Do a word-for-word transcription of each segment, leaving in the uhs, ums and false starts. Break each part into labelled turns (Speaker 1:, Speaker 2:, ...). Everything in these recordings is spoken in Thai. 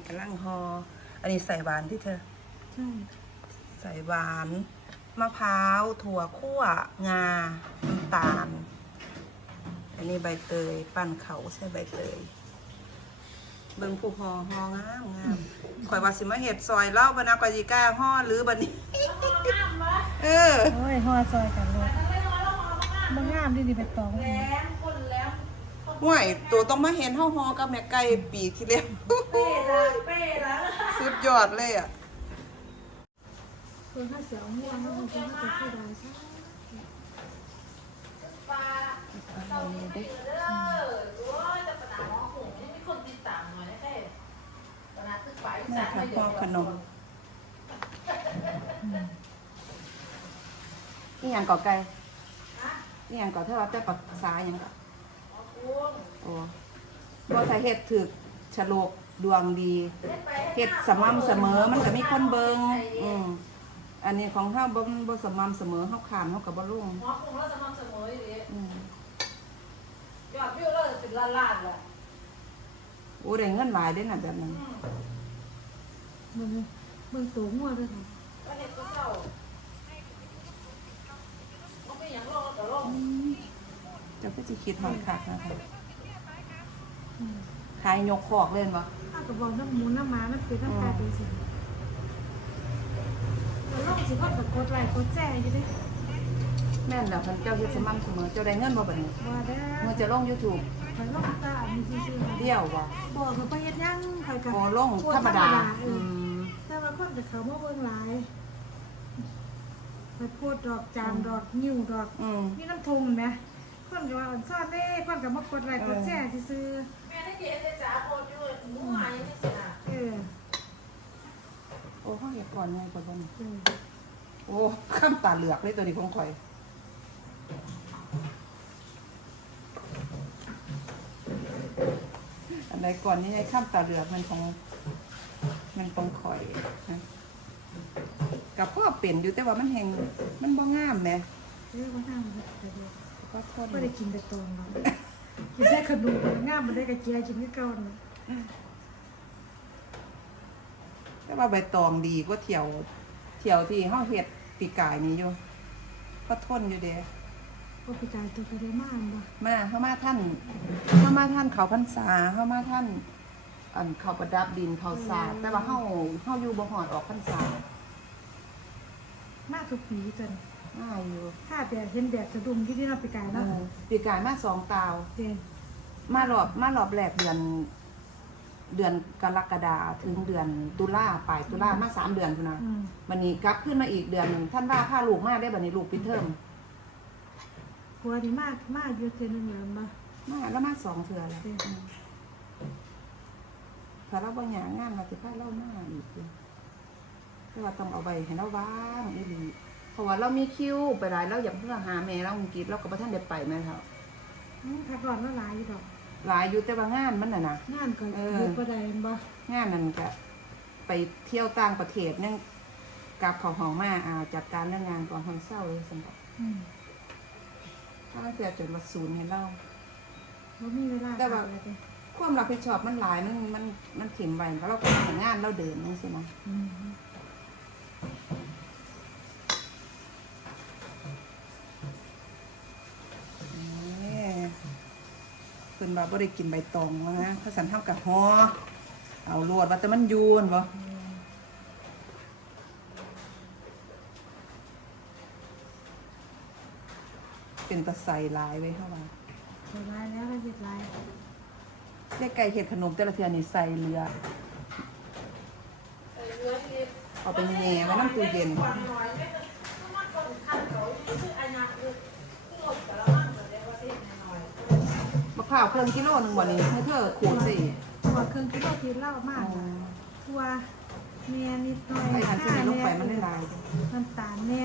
Speaker 1: กำลังห่ออันนี้ใส่หวานที่เธอ
Speaker 2: ใช่
Speaker 1: ใส่หวานมะพร้าวถั่วคั่วงาน้ำตาลอันนี้ใบเตยปั้นเขาใส่ใบเตยเบิ่งผู้ห่อห่องามงามข่อยว่าสิมาเห็ดซอยเล่าบรรณากจิก้าห่อหรือบันนี้เออ
Speaker 2: โอ้ยห่อซอยกันเลยบางงามดีดีไปตอง
Speaker 1: ห่วยตัวต้องมาเห็นห่อห่อกับแม่ไก่ปีที่แล้วเป้ละเป้ละสุดยอดเลยอ่ะ
Speaker 2: คือถ้าเสียวม่วงแล้วมันจะไม่จะพูดได้ใช่
Speaker 1: แม่ค่ะพ่อขนมนี่อย่างก่อไก่นี่อย่างก่อเท่าแต่ปักษาอย่างก่อโอ้บ่ถ้าเฮ็ดถึกฉลกดวงดีเฮ็ดสม่ำเสมอมันก็มีคนเบิ่งอืมอันนี้ของเฮาบ่บ่สม่ำเสมอเฮาขามเฮาก็บ่ลง
Speaker 3: หมอคงเราสม่ำเสมออยู่ดิอืมยอดวิวเราเป็นล้านๆแหละ
Speaker 1: โอ้ได้เงินหลายเด้น่ะแบบนั้น
Speaker 2: มึงมึงตัวมั่วด้วยค่ะ
Speaker 3: ก็เห็นก็เศร้ามันเป็นอย่างโลกแต่โลก
Speaker 1: เจ้าก็สิคิดหอยคักนะคะขายยกคอกเล่นบ่
Speaker 2: อ้าวก็บอกน้ำหมูน้ำหมามันเป็นน้ำตาเป็นสิแต่โลกสิพ่อกับกดไลค์กดแจ้อยู่ดิ
Speaker 1: แม่นแล้วคันเจ้าเฮ็ดสม่ำเสมอเจ้าได้เงินบ่บัดนี้
Speaker 2: ว่าได้
Speaker 1: เมื่อจะลง YouTube
Speaker 2: ข่อยลงตาอันนี้ซื่อๆ
Speaker 1: เดี่ยวบ่
Speaker 2: บอกเขาไปเฮ็ดยังข่อยก็
Speaker 1: บ่ลงธรรมดาอืม
Speaker 2: แต่ว่าคนกับเขามาเบิ่งหลายไปพูดดอกจานดอกนิ้วดอกมีน้ำทุงไหมคนก็ว่าอ่อนซ่อนเด้คนก็มากดไลค์กดแชร์ซื่อ
Speaker 3: แม่ได้เห็นได้จ๋าโคตรด้วยหมูหายนี่สิน่ะ
Speaker 2: เออ
Speaker 1: โอ้เฮาเฮ็ดก่อนไงก่อนบ่นี่โอ้ค้ำตาเหลือกเลยตัวนี้ของข่อยอันใดก่อนนี่ไอ้ค้ำตาเหลือกมันของมันต้องข่อยนะกับพ่อเปลี่ยนอยู่แต่ว่ามันแหงมันบ่งามแหม
Speaker 2: เออว่าห้ามเลย
Speaker 1: ก็ทน
Speaker 2: ไม่ได้กินแต่ตองเรากินได้ขนมงามมันได้กระเจียกินไม่เก่าเลย
Speaker 1: แต่ว่าใบตองดีกว่าเที่ยวเที่ยวที่เฮาเฮ็ดปีกายนี่อยู่ก็ทนอยู่เด้
Speaker 2: โอ้ปีกายตัวก็ได้มากบ่
Speaker 1: มาเฮามาท่านเฮามาท่านเขาพรรษาเฮามาท่านอันเขาประดับดินเขาสาดแต่ว่าเฮาเฮาอยู่บ่ฮอดออกพรรษ
Speaker 2: ามากทุกปีจน
Speaker 1: มาอยู่
Speaker 2: ถ้าแบบเห็นแบบสะดุ้งที่ที่เราปีกายเนาะ
Speaker 1: ปีกายมาสองตาวมารอบมารอบแรกเดือนเดือนกรกฎาถึงเดือนตุลาปลายตุลามาสามเดือนพุ่นน่ะวันนี้กลับขึ้นมาอีกเดือนนึงท่านว่าพาลูกมาได้บัดนี้ลูกปิดเทอม
Speaker 2: กลัวนี่มากมากอยู่เทื่อนึงแล้วบ่
Speaker 1: มาแล้วมาสองเทื่อแล้วถ้าเราบ่หยังงานเราสิพาเรามาอีกแต่ว่าต้องเอาใบให้เราบ้างอีหลีเพราะว่าเรามีคิวไปหลายเราอยากเพื่อหาแม่เราอังกฤษเราก็บ่ทันได้ไปแม่เฒ่า
Speaker 2: พักก่อนว่าหลายอยู่ดอก
Speaker 1: หลายอยู่แต่ว่างานมันน่ะนะ
Speaker 2: งานก็อยู่บ่ได้บ่
Speaker 1: งานนั่นก็ไปเที่ยวต่างประเทศยังกลับเข้าห้องมาอ่าจัดการเรื่องงานก่อนวันเสาร์เลยซั่นบ่อืมถ้าเสียจนว่าศูนย์ให้เรา
Speaker 2: บ่มีเวลา
Speaker 1: แต่ว่าความรับผิดชอบมันหลายมันมันมันถิ่มไว้เพราะเราก็ทำงานเราเดินจังซี่นะอืมเพิ่นว่าบ่ได้กินใบตองนะถ้าสันเฮากับฮอเอาลวดว่าแต่มันยูนบ่เป็นตะไซลายไว้เฮาว่า
Speaker 2: ใส่ลายแล้วก็เฮ็ดลาย
Speaker 1: ได้ไก่เฮ็ดขนมแต่ละเทื่อนี่ใส่เรือเอาไปแหน่ไว้นำตู้เย็นมะพร้าวเครื่องกิโลนึงบ่นี่ให้เธอขูดสิ
Speaker 2: ตัวเครื่องกิโลที่เล่ามากตัวเมียนิดหน่อย
Speaker 1: ไอ้หันเส้นลงไปมันได้ลาย
Speaker 2: น้ำตาลเนี่ย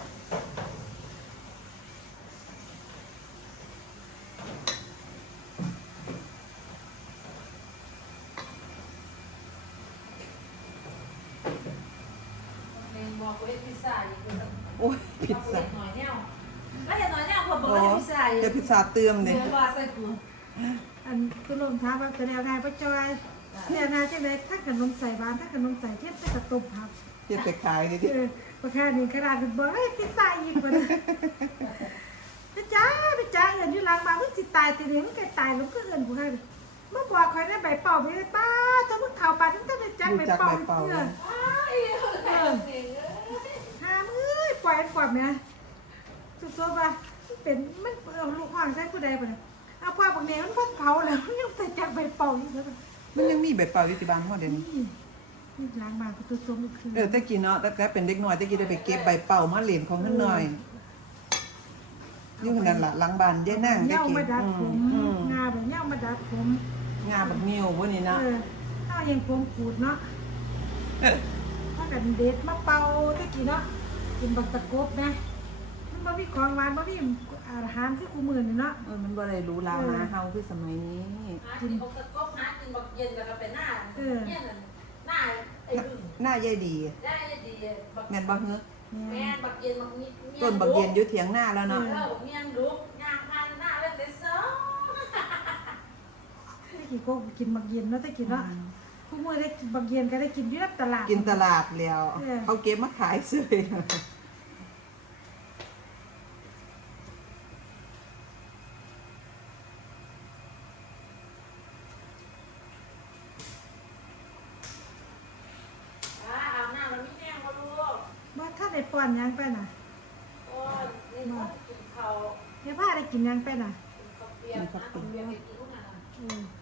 Speaker 1: โอ้ยพิซซ่า
Speaker 3: แล้วเห็นหน่อยเนี่ยผมบอกว่าพิซซ่า
Speaker 1: เดี๋ยวพิซซ่าเติมเลย
Speaker 2: อันคือลงท้าว่าจะแนวไงป้าจอยเนี่ยนาจังได๋ถ้าขนมใส่บ้านถ้าขนมใส่เทียบกับต้มผัก
Speaker 1: เฮ็ดไปขายดิ
Speaker 2: เออราคานี่ขนาดเป็นบ่ให้พิซซ่าอีกบ่นะพี่จ้าพี่จ้าเอิ้นอยู่หลังบ้านมึงสิตายติเด้มึงก็ตายแล้วก็เอิ้นกูให้เมื่อบอกข่อยได้ใบเป่าไปเลยป้าถ้ามึงเข้าป่ามึงจะได้จัก
Speaker 1: รู้
Speaker 2: ใบ
Speaker 1: จัก
Speaker 2: เป่า
Speaker 1: ใบเป่า
Speaker 2: เพื่อ
Speaker 3: อ้ายเออเด็กเอ้ย
Speaker 2: หามึงเอ้ยปล่อยปล่อยแม่สุดๆว่ามันเป็นมันเอาลูกห้องใส่ผู้ใดบ่น่ะเอาพ่อบักแหนมันเพิ่นเผาแล้วมันยังใส่จักใบเป่าอยู่แล้ว
Speaker 1: มันยังมีใบเป่าอยู่ที่บ้านพ่อเดี๋ยวนี้
Speaker 2: นี่นี่ล้างบ้านก็ตัวสมคือ
Speaker 1: เออแต่กี้เนาะแต่ก็เป็นเด็กน้อยแต่กี้ได้ไปเก็บใบเป่ามาเล่นของเพิ่นหน่อยอยู่นั่นล่ะหลังบ้านยายนางแต่
Speaker 2: เงา
Speaker 1: กี้
Speaker 2: มาดัด
Speaker 1: อื
Speaker 2: ผม
Speaker 1: มอืม
Speaker 2: งาแบบเงามาดัดผม
Speaker 1: งาบักนิ้วพวกนี้นะ
Speaker 2: เออถ้าเห็นผมขูดเนาะถ้ากันเด็ดมาเป่าตะกี้เนาะกินบักตะกบนะมันบ่มีของหวานบ่มีอาหารคือกูมื้อนี่เนาะ
Speaker 1: เออมันบ่ได้หรูหราหมาเฮาคือสมัยนี้
Speaker 3: หากินบักตะกบหากินบักเย็นแล้วก็ไปหน้าเนี่ยน่ะหน้าไอ้บึ้ง
Speaker 1: หน้ายายดี
Speaker 3: ได้ดีบัก
Speaker 1: แม่นบ่เฮ้อ
Speaker 3: แม่นบักเย็นบักนี้
Speaker 1: ต้นบักเย็นอยู่เถียงหน้าแล้ว
Speaker 3: เอ
Speaker 1: เนาะ
Speaker 3: อเมียนลุกย่างพันหน้าเป็นแต่เซ้อ
Speaker 2: ตะกี้ก็กินบักเย็นเนาะตะกี้เนาะกูมื้อได้บักเย็นก็ได้กินอยู่ในตลาด
Speaker 1: กินตลาดแล้ว
Speaker 2: เออ
Speaker 1: เขาเก็บมาขายซื้อ
Speaker 3: อ่าอาบน้ำมันไม่แห้งมาลูก
Speaker 2: บ่ถ้าได้ป้อนหยังไปน่ะ
Speaker 3: โอ้ยนี่ต้องกินข้าว
Speaker 2: เดี๋ยวพาได้กินหยังไปน่ะ
Speaker 3: กินข้าวเปียกนะข้าวเปียกไปกินทุกงาน
Speaker 2: เออ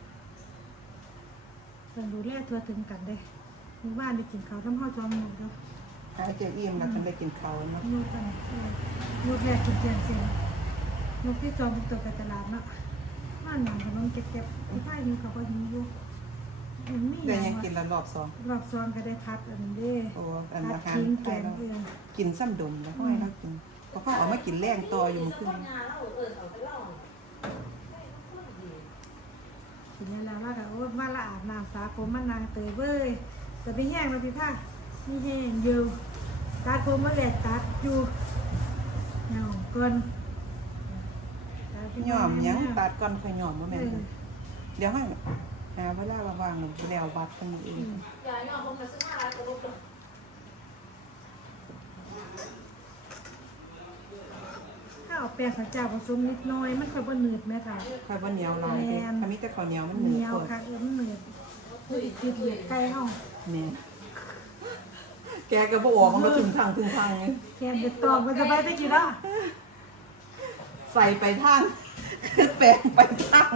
Speaker 2: ต้องดูแลทั่วถึงกันเด้หมู่บ้านได้กินข้าวน้ำเฮาจอมหมู่เด้อ
Speaker 1: ขายเจ้าอิ่มแล้วฉันได้กินเขาวเนาะ
Speaker 2: ลูกกันเออลูกแรกกินเจียนเสียงลูกที่สองเป็นตัวไปตลาดเนาะบ้านหนังขนมเก็บๆที่ป้ายนี้เขาก็ยิงอยู่มันมี
Speaker 1: ได้
Speaker 2: อ
Speaker 1: ยั
Speaker 2: ย่าง ง
Speaker 1: กิน
Speaker 2: ว่า
Speaker 1: ละรอบสอง
Speaker 2: รอบซองก็ได้พัดอันนี้
Speaker 1: โอ้อัน
Speaker 2: พั
Speaker 1: อา
Speaker 2: ด
Speaker 1: หาร
Speaker 2: ทิ้งแก
Speaker 1: ไทย
Speaker 2: ง
Speaker 1: เรา
Speaker 2: เออ
Speaker 1: กินซ้ำดมแล้วค่อยแล้วกินเพราะเขาเอามากินแรงต่ออยู่
Speaker 3: กิ
Speaker 1: มื้อคืน
Speaker 3: นงานแล้วเออเขาไปเล่า
Speaker 2: ทีนี้แล้วว่าก็โอ้ว่าละอาบน้ำสาผมมันนางเตยเว้ยแต่ไม่แห้งนะพี่ภาคมีแห้งอยู่ตัดผมมาแหลกตัดอยู่เงาเกินตัดไป
Speaker 1: ยอมหยัง
Speaker 2: เงา
Speaker 1: ตัดก่อนค่อยยอมบ่แม่น
Speaker 2: เออ
Speaker 1: เดี๋ยวให้หาเวลาว่างๆหนูแล้ววัดกันเอง
Speaker 3: อย่าย่อผมมาซื้อมาอะไรกับลูก
Speaker 2: ถ้าเอาแป้งข้าวเจ้าผสมนิดหน่อยมันค่อยบ่หนืดแม่ค่ะ
Speaker 1: ค่อยบ่เหนียวหลายเด้ถ้ามีแต่ข้าวเหนียวมันเห
Speaker 2: เห
Speaker 1: นี
Speaker 2: นี
Speaker 1: ย
Speaker 2: ยว ว
Speaker 1: โคตร
Speaker 2: ค่ะเออมันหนืดมันสิติดเหลือไก่เฮา
Speaker 1: แม่แกก็บ่ออกมันบ่ถึงทางถึงทางไง
Speaker 2: แกนเด็ดตอกมันจะไปได้กี่เนาะ
Speaker 1: ใส่ไปทางแปลงไปทาง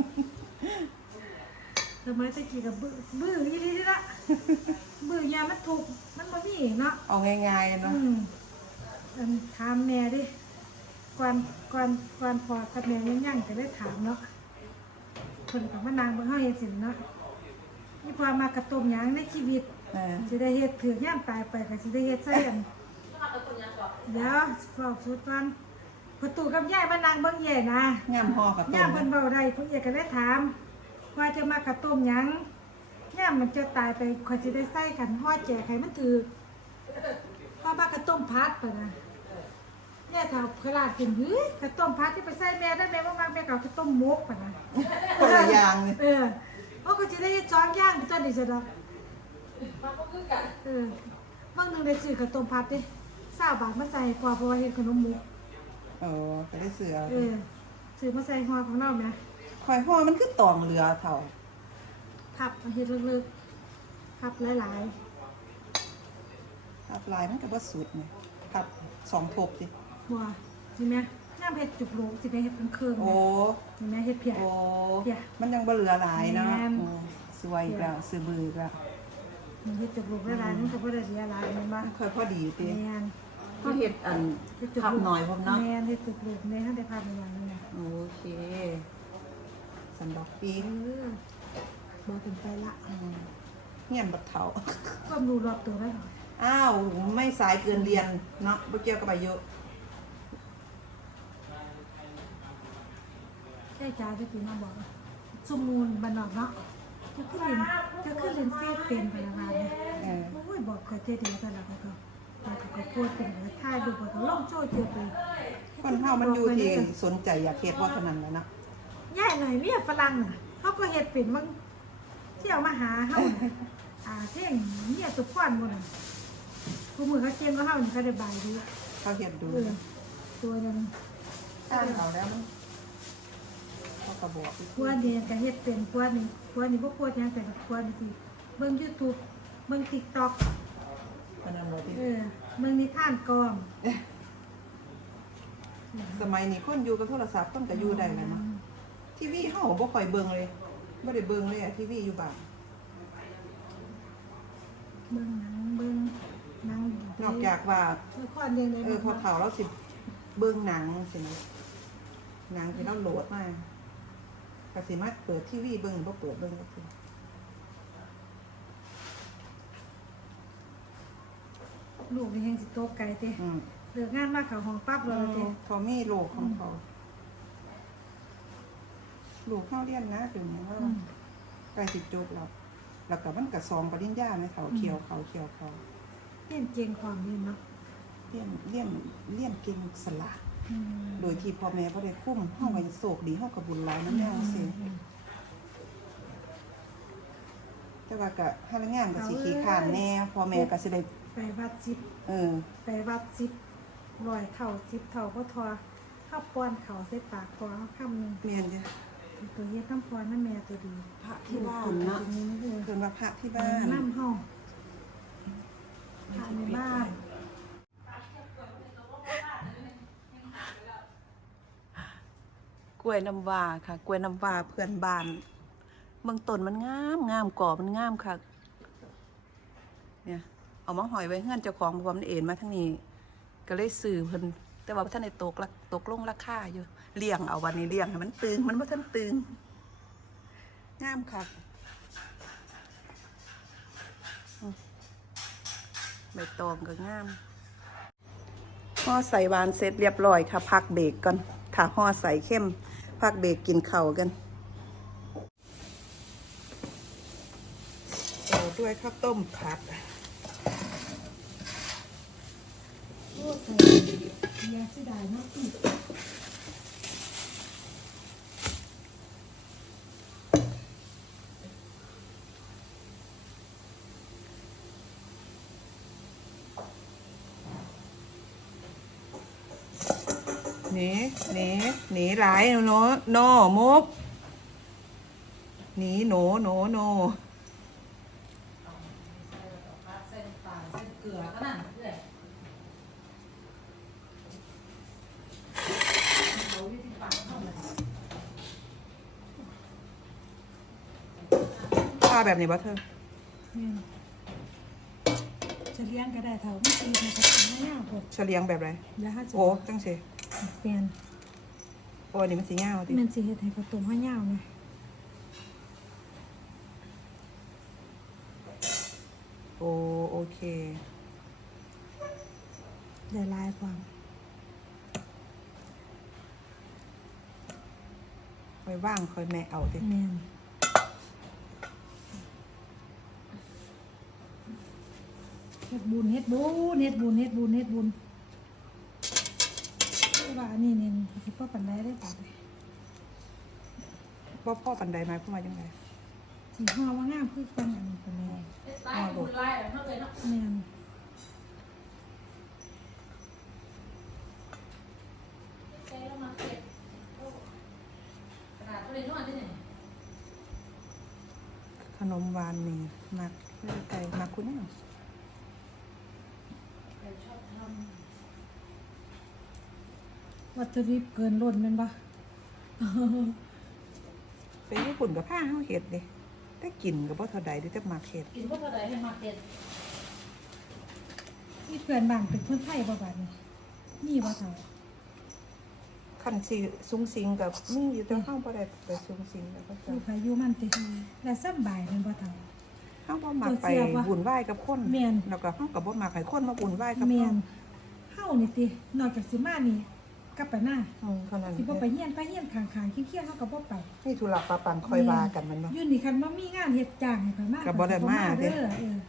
Speaker 2: สมัยตะกี้ก็บื้อบื้ออีหลีนี่ละบื้อยามันถูกมันบ่มีเนาะ
Speaker 1: เอาง่ายๆเนาะ
Speaker 2: อืมอันถามแม่ดิก่อนก่อนก่อนพอกับแม่ยังยังก็ได้ถามเนาะเพิ่นก็มานางเบิ่งเฮาเฮ็ดสิเนาะนี่พอมากระต้มหยังในชีวิต
Speaker 1: เออ
Speaker 2: สิได้เฮ็ดถือย่ามตายไปก็สิได้เฮ็ดใส่อัน
Speaker 3: มากับคนยังก่อน
Speaker 2: เดี๋ยวฟอกสุดก่อนประตูกับยายมานางเบิ่งใหญ่นะ
Speaker 1: งามห่อกับต้
Speaker 2: ย่าม
Speaker 1: ม
Speaker 2: เพิ่นเบาได้เพิ่นอยากก็ได้ถามว่าจะมากระต้มหยังย่ามมันจะตายไปข่อยสิได้ใส่กันห่อแจกให้มันถือพอมากระต้มพัดปะนะเนี่ยถ้าขลาดกินเฮ้ยกระต้มพัดที่ไปใส่แม่ได้แม่ว่ามาแม่ก็เอากระต้มมกปะนะ
Speaker 1: คนละอย่างนี่
Speaker 2: เออเพราะก็สิได้ช้อนย่างตอนนี้ซะดอก
Speaker 3: มาก็คือกัน
Speaker 2: เออบางหนึงได้ซื้อกระต้มพัดดิ20บาทมาใส่พอเพราะว่าเฮ็ดขนมมก
Speaker 1: เออก็ได้เสือ
Speaker 2: เออซื้อมาใส่ห่อของเราแม่
Speaker 1: ข่อยห่อมันคือตองเรือเท่า
Speaker 2: พับเอาเฮ็ดลึกๆพับหลาย
Speaker 1: ทับลายมันก็บ่สุดนี่ทับสองทบดิ
Speaker 2: ๆบัวเห็นไหมน้ำเฮ็ดจุกโลสิไปเฮ็ดเป็นเครื่อง
Speaker 1: โอ้
Speaker 2: เห็นไหมเฮ็ดเพีย
Speaker 1: โอ้
Speaker 2: เพีย
Speaker 1: มันยังบ่เหลือหลายเนาะ
Speaker 2: แม่น
Speaker 1: อืมสวยอีกแล้วซื้อบืออีกแล้ว
Speaker 2: เฮ็ดจุกโลหลายๆมันก็บ่ได้เสียหลายแม่นบ่
Speaker 1: มันค่อยพอดีติ
Speaker 2: แม่น
Speaker 1: ก็เฮ็ดอันทับหน่อยพร้อมเนาะ
Speaker 2: แม่นเฮ็ดจุกโลในเฮาได้พับอย่างนึงน่ะ
Speaker 1: โอเคสันดอกปี
Speaker 2: เออบ่เป็นไปละ
Speaker 1: อืมเงียนบักเฒ่า
Speaker 2: ความรู้รอบตัวได้หน่อย
Speaker 1: อ้าวไม่สายเกินเรียนเนาะบ่เกี่ยวกับอายุ
Speaker 2: ใช่จ้าจะกินมาบอกสมมูลบ้านนอกเนาะจะขึ้นเรียนจะขึ้นเรียนเฟซเป็นพนักงานเนี่ย
Speaker 1: เออ
Speaker 2: โอ้ยบอกเคยเจอเดียวกันแล้วก็ก็ก็ก็พูดเป็นเลยถ่ายดูก็ก็ล่องโจ้เจอไป
Speaker 1: คนเฮามันอยู่ที่สนใจอยากเฮ็ดว่าเท่านั้นแหล้วนะ
Speaker 2: ย่ายหน่อยเมียฝรั่งน่ะเขาก็เฮ็ดเป็นบางที่ที่ยวมาหาเฮาน่ะอ่าเท่งเนี่ยตัวพ่อนบ่น่ะผู้มือเขาเก่งก็เฮานี่เขาได้บายดี
Speaker 1: เขาเห็นดู
Speaker 2: เออตัวนึง
Speaker 1: อ่านเขาแล้วมันเขากระบอก
Speaker 2: กวนนี่ก็เฮ็ดเป็นกวนนี่กวนนี่บ่กวนหยังแต่กวนนี่สิเบิ่ง YouTube เบิ่ง TikTok
Speaker 1: มันนั่นเลยที่
Speaker 2: เออเบิ่งนิทานกลอม
Speaker 1: สมัยนี้คนอยู่กับโทรศัพท์คนก็อยู่ได้แล้วเนาะทีวีเฮาก็บ่ค่อยเบิ่งเลยบ่ได้เบิ่งเลยอะทีวีอยู่บ้าน
Speaker 2: เบิ่งหนังเบิ่งหนัง
Speaker 1: นอกจากว่า
Speaker 2: ละครเรื่องใด
Speaker 1: เออพอเฒ่าเราสิเบิ่งหนังสินะหนังที่เราโหลดมาก็สิมาเปิดทีวีเบิ่งบ่เปิดเบิ่งก็สิ
Speaker 2: ลูกนี่แฮงสิโตไกลเต้
Speaker 1: อืม
Speaker 2: เลิกงานมาเข้าห้องปั๊บแล้วเต้
Speaker 1: เขามีโลกของเขาลูกเข้าเรียนนะถึงว่า
Speaker 2: อืม
Speaker 1: ใกล้สิจบแล้วแล้วก็มันก็สองปริญญาไหมเขาเขียวเขาเขียวเขา
Speaker 2: เรียนเก่งความนี่เนาะ
Speaker 1: เรียนเรียนเรียนเก่งสละ
Speaker 2: อืม
Speaker 1: โดยที่พ่อแม่บ่ได้คุ้มเฮาก็โศกดีเฮาก็บุญหลายนำแนวสิแต่ว่าก็หาแรงงานก็สิขี้คร้านแน่พ่อแม่ก็สิได้
Speaker 2: ไปวัดสิบ
Speaker 1: เออ
Speaker 2: ไปวัดสิบร้อยเท่าสิบเท่าก็ทอข้าวป้อนเขาใส่ปากพอเขาคำหนึง
Speaker 1: แม่นจ้ะ
Speaker 2: ตัวเฮ็ดน้ำพรน้ำแม่ตัวดี
Speaker 1: พระที่บ้าน
Speaker 2: เนาะ
Speaker 1: เนาะ
Speaker 2: นี้เออ
Speaker 1: เพิ่นว่าพระที่บ้าน
Speaker 2: น้ำห้องพาในบ้าน
Speaker 1: กล้วยน้ำว้าค่ะกล้วยน้ำว้าเพื่อนบ้านเบื้องต้นมันงามงามก่อมันงามค่ะเนี่ยเอามาหอยไว้เฮือนเจ้าของเพราะว่ามันเอ็นมาทางนี้ ก็เลยซื้อเพิ่นแต่ว่าท่านในตกละตกลงราคาอยู่เลี้ยงเอาวันนี้เลี้ยงให้มันตึงมันบ่ทันตึงงามค่ะอืมใบตองก็งามห่อใส่หวานเสร็จเรียบร้อยค่ะพักเบรกก่อนถ้าห่อใส่เข้มพักเบรกกินข้าวกันต่อด้วยข้าวต้มผัด
Speaker 2: โอ้ใส่ยาสีดายเนาะอีก
Speaker 1: หนีหนีหนีหลายโนโนมุกหนีหนูหนูโน
Speaker 3: ใส่น้ำตาลใส่เกลือก็นั่นเลยเอาอยู่ที่ปากเท่านั้น
Speaker 1: ผ้าแบบนี้บ่เธอ
Speaker 2: เนี่ยจะเลี้ยงก็ได้เท่าไม่ตีมันจะทำให้ยากหมด
Speaker 1: เฉลียงแบบไร
Speaker 2: แล้วถ้าจะ
Speaker 1: โอ้ตั้งเช
Speaker 2: เปลี่ยน
Speaker 1: โอ้อันนี้มันสีเงาดิ
Speaker 2: มันสิเฮ็ดให้ข้าวต้มให้ยาวไง
Speaker 1: โอ้โอเค
Speaker 2: ได้หลายความ
Speaker 1: ไว้ว่างคอยแม่เอาดิ
Speaker 2: แม่นเฮ็ดบุญเฮ็ดบุญเฮ็ดบุญเฮ็ดบุญเฮ็ดบุญว่าอันนี้เนี่ยสิพ่อปันได้ได้ป่ะ
Speaker 1: พ่อพ่อปันไดมาพูดมาจังไง
Speaker 2: สีห่อว่างามคือกันอันนี้ปันได้
Speaker 3: ไล่บุญไล่เท่าเลยเนาะ
Speaker 2: แม่น
Speaker 3: ใช้แล้วมาเก็บกระดาษตัวเล็กนวดที่ไหน
Speaker 1: ขนมหวานนี่มักไก่มักคุณเนี่ย
Speaker 3: ใครชอบท
Speaker 2: วัตถุดิบเกินล้นแม่นบ่
Speaker 1: ไปญี่ปุ่นกับผ้าเฮาเห็ดดิได้กินกับพ่อเท่าใดได้แต่มักเห็ด
Speaker 3: ำกินพวกอะไรให้มาเก็บ
Speaker 2: นี่เพื่อนบ้านเป็นคนไทยบ่บัดนี้มีบ่เท่า
Speaker 1: คันสีซุ้งสิงกับมีอยู่แต่เฮาบ่ได้ไปซุ้งสิงแล้วก็จะ
Speaker 2: อยู่ไผอยู่มันติและสำบายแม่นบ่เท่า
Speaker 1: เฮาบ่มักไป
Speaker 2: ตัวเสียบวะ
Speaker 1: บุญไหว้กับคน
Speaker 2: แม่น
Speaker 1: แล้วก็เฮาก็บ่มักให้คนมาบุญไหว้กับ
Speaker 2: แม่
Speaker 1: เฮาน
Speaker 2: เฮานี่ตินอกจากสิมานี่กลับไปหน้า
Speaker 1: อืมเท่านั้น
Speaker 2: สิบ่ไปเฮียนไปเฮียนข้างๆเคียงๆเฮาก็บ่ไป
Speaker 1: นี่ธุระปะปังคอยว่ากันมันบ่
Speaker 2: อยู่นี่คันบ่มีงานเฮ็ดจ้างให้ไปมา
Speaker 1: ก็บ่ได้มาเด้
Speaker 2: เด้อเออ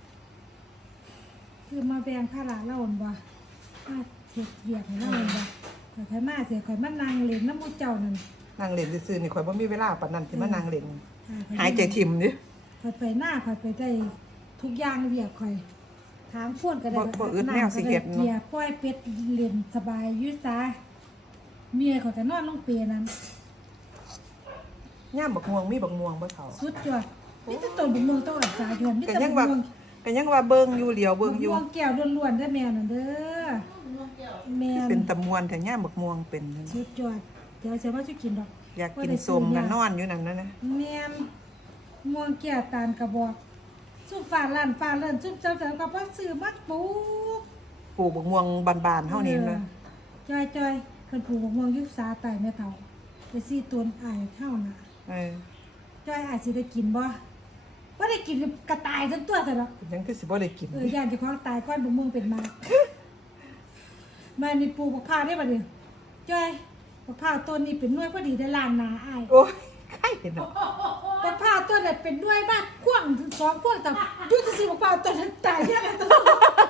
Speaker 2: คือมาแบ่งภาระเราหั่นบ่มาเฮ็ดเวียกให้เราหั่นบ่แต่ถ้ามาเสียข่อยมานั่งเล่นน้ำหมู่เจ้านั่น
Speaker 1: นั่งเล่นซื่อๆนี่ข่อยบ่มีเวลาปานนั้นสิมานั่งเล่น
Speaker 2: อ่ข้อ
Speaker 1: หายใจทิ่มดิ
Speaker 2: หข่อยไปหน้าข่อยไปได้ทุกอย่างเรียกข่อยถามพ่วนก็ได้
Speaker 1: บ่บ่อึดแนวสิเฮ็ด
Speaker 2: เกีย
Speaker 1: เนาะ
Speaker 2: ปล่อยเป็ดเล่นสบายอยู่ซะเมียเขาก็นอนลงเปรนั้น
Speaker 1: ย่ามบักม่วงมีบักม่วงบ่เฒ่า
Speaker 2: สุดยอดนี่แต่ต้นบุญเมืองต้องอักษาอยู่นี่
Speaker 1: ก็
Speaker 2: แต่
Speaker 1: ยัง
Speaker 2: บุญ
Speaker 1: ว่า
Speaker 2: เมือง
Speaker 1: ก็ยังว่าเบิ่งอยู่เหลียวเบิ่ง
Speaker 2: บุญ
Speaker 1: อยู่
Speaker 2: เมืองแก้วล้วนๆเด้อแม่นั่นเด้อแม่
Speaker 1: เป็นตะมวนแต่ย่ามบักม่วงเป็นนั่น
Speaker 2: สุดยอดเดี๋ยวเสียว่าสิกินดอก
Speaker 1: อยากกินส้มก็นอนอยู่นั่นนะนะ
Speaker 2: แม่นม่วงแก้วตาลกระบอกซุปฟ้าล้านฟ้าเลิ่นซุปเจ้าๆก็บ่ซื้อมาปลูก
Speaker 1: ปลูกบักม่วงบานๆเฮานี่นะ
Speaker 2: จอยจอยๆเพิ่นปลูกบักม่วงยุคสาไต่แม่เฒ่าไปซี่ต้นอ้ายเท่าน่ะ
Speaker 1: เออ
Speaker 2: จอยอาจสิได้กินบ่บ่ได้กินกระต่ายทั้งตัวซะดอก
Speaker 1: ยังคือสิบ่ได้กิน
Speaker 2: เออย่านเจ้าของตายก่อนบักม่วงเป็นมามานี่ปลูกบักพร้าวได้บัดนี้จอยบักพร้าวต้นนี้เป็นหน่วยพอดีได้ล้างหน้าอ้าย
Speaker 1: โอ้ยใครเห็นเนาะ
Speaker 2: บักพร้าวต้นนั้นเป็นหน่วยบ้านกว้างถึงสองกว้างแต่อยู่ซื่อๆบักพร้าวต้นนั้นตายแล้วกันตลอด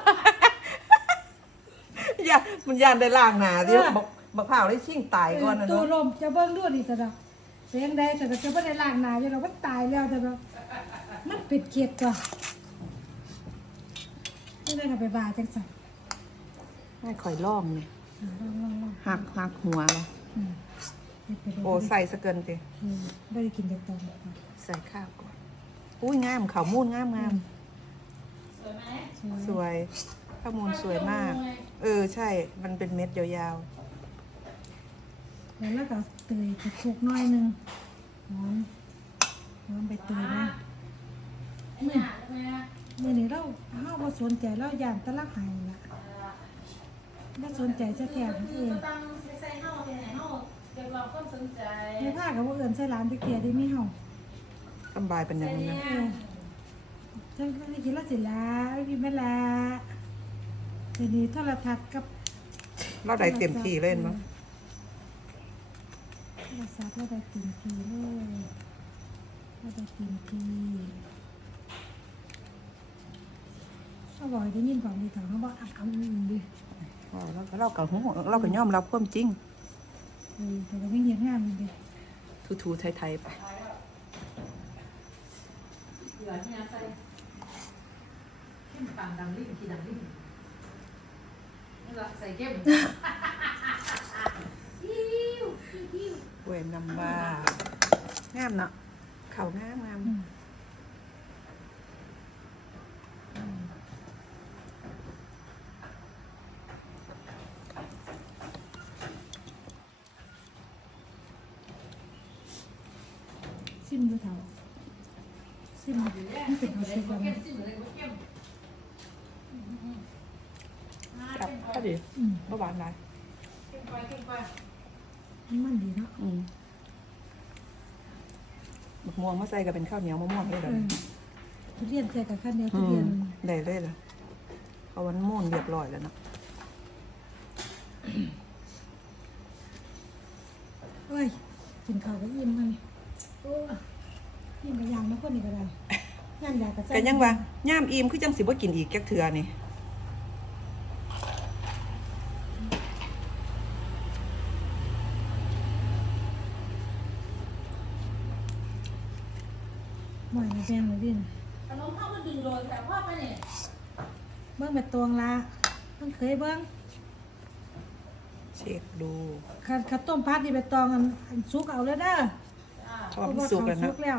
Speaker 1: อย่ามันย่านได้ล่างหน้าสิบักบักพร้าวได้ชิงตายก่อนน่ะ
Speaker 2: ตัว
Speaker 1: เนาะ
Speaker 2: ลมจะเบิ่งดูนี่ซะดอกเสียงใดแต่ก็จะบ่ได้ล้างหน้าอยู่ดอกมันตายแล้วซะดอกมันเป็ดเขียดตัวนี่ได้ก็ไปว่าจังซั่น
Speaker 1: ให้ข่อยล่อมนี่
Speaker 2: อ่าลองๆๆ
Speaker 1: หักหักหัวเลย
Speaker 2: อืมเฮ็ดไปเลย
Speaker 1: โอ้ใส่ซะเกินติ
Speaker 2: อืมบ่ได้กินจากตอนนี้ค่ะ
Speaker 1: ใส่ข้าวก่อนอุ้ยงามข้าวมูนงามงาม
Speaker 3: สวยไหม
Speaker 1: สวยข้าวมูลสวยมาก เออใช่ มันเป็นเม็ดยาว
Speaker 2: แล้วก็เตยกระชุกหน้อยหนึงหอมหอมใบเตยนะ
Speaker 3: ไอ้หน้าแม่
Speaker 2: มื้อนี้เราเฮาบ่สนใจเราย่านแตะละหายล่ะบ่สนใจซะแท้
Speaker 3: ก็
Speaker 2: เอ
Speaker 3: คือง ก็ต้องใส่เฮาไปไหนเฮาเรียกร้องความสนใจ
Speaker 2: ไม่พาก็บ่เอิ้นใส่ร้านตะเกียได้มีเฮา
Speaker 1: ๆสำบายเป็นอย่างนั้นนะ
Speaker 2: เออจังไม่กินละสิละไม่กินแม่ละทีนี้โทรทัศน์กับ
Speaker 1: เราได้เต็มที่เล่นมั้ง
Speaker 2: โทรศัพท์เราได้เต็มที่เลยเราได้เต็มที่เขาบอกให้ได้ยินความดีเขาเขาบอกอ่ะคำอื่นดิ
Speaker 1: อ๋อเราก็เรากับหูเราก็ยอมรับความจริง
Speaker 2: เออแต่ก็ไม่เงียบงานมันดิ
Speaker 1: ทูๆไทยๆไป
Speaker 3: เหลือเนี่ยใส่เข้มปังดังลิ้นกี่ดังลิ้นนี่ละใส่เข้มยิ้วยิ้ว
Speaker 1: เวยนำบ้างามเนาะเขางามงาม
Speaker 2: อืมซิมดูเถาซิมดูมันเป็นเขาเสียก่อนนะ
Speaker 1: ครับก็ดี
Speaker 2: อืม
Speaker 1: เมื่อวานไร
Speaker 2: มันดีเนาะ
Speaker 1: อืมมะม่วงมาใส่ก็เป็นข้าวเหนียวมะม่วงเลย
Speaker 2: เอ
Speaker 1: เหรอ
Speaker 2: อทุเรียนใส่กับข้าวเหนียว
Speaker 1: อื
Speaker 2: ทุเรีย
Speaker 1: ม
Speaker 2: น
Speaker 1: ได้เลยเหรอเพราะวันม่วนเรียบร้อยแล้วเนาะ
Speaker 2: เอ้ยกินข้าวก็อิ่มมันโอ้ยอิ่มกับยางนะคนนี้ก็ได้ย่างอยากกับ
Speaker 1: ก็ยังว่าย่ามอิ่มคือจังสิบ่กินอีกแก๊กเทือนี่
Speaker 2: หน่อยมาแพงเลยดิน
Speaker 3: ขนมข้าวมันดึงโดนแต่ว่าไปเนี่ย
Speaker 2: เบิ้งแบบตวงละเพิ่งเคยเบิ้ง
Speaker 1: เช็คดู
Speaker 2: ข้าวข้าวต้มพัดนี่ไปตองอันอันซุกเอาเลยเด้อ
Speaker 3: อ่า
Speaker 1: เพราะว่ามันสุกแล้ว
Speaker 2: ซุ
Speaker 1: เนาะ
Speaker 2: กแล้ว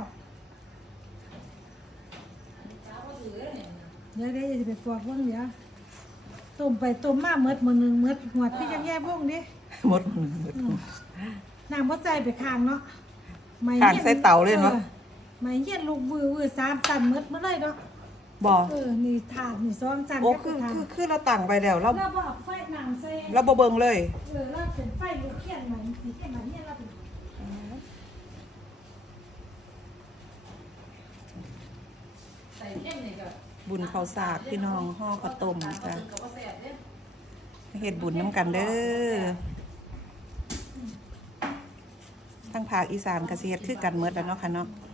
Speaker 3: เช้าก็ถือเลยเนี่ย
Speaker 2: เดี๋ยวเดี๋ยวจะไปฟอกเบิ้งเดี๋ยวต้มไปต้มมาเมดมือหนึ่งเมดหัวพี่จังแย่บ้งดิ
Speaker 1: หมดหมดหมด
Speaker 2: น้ำบ่ใจไปข้างเนาะไหม
Speaker 1: ข้างใส่เตาเลยเนาะ
Speaker 2: ออไหมเย็นลูกวือวือสามสั่นเมดมาเลยเนาะ
Speaker 1: บ่
Speaker 2: เออนี่ถาดนี่สองสั่น
Speaker 1: โอ้
Speaker 2: ก็
Speaker 1: คือ
Speaker 2: ถาด
Speaker 1: คือคือเราตั้งไปแล้วเรา
Speaker 2: เราบอกไฟหนังใส่
Speaker 1: เราบ่เบิ่งเลย
Speaker 2: เออเราเป็นไฟลูกเขียนไหมสีเขียนไหมเนี่ยเราเป็น
Speaker 3: ใส่เข้มเนี่ยก็
Speaker 1: บุญข้าวสากพี่น้องห่อข้าวต้มจ้ะ
Speaker 3: ก็ว่าแซ่บเด้อ
Speaker 1: เฮ็ดบุญน้ำกันเด้อทั้งภาคอีสานก็สิเฮ็ดคือกันหมดแล้วเนาะค่ะเนาะ
Speaker 3: อ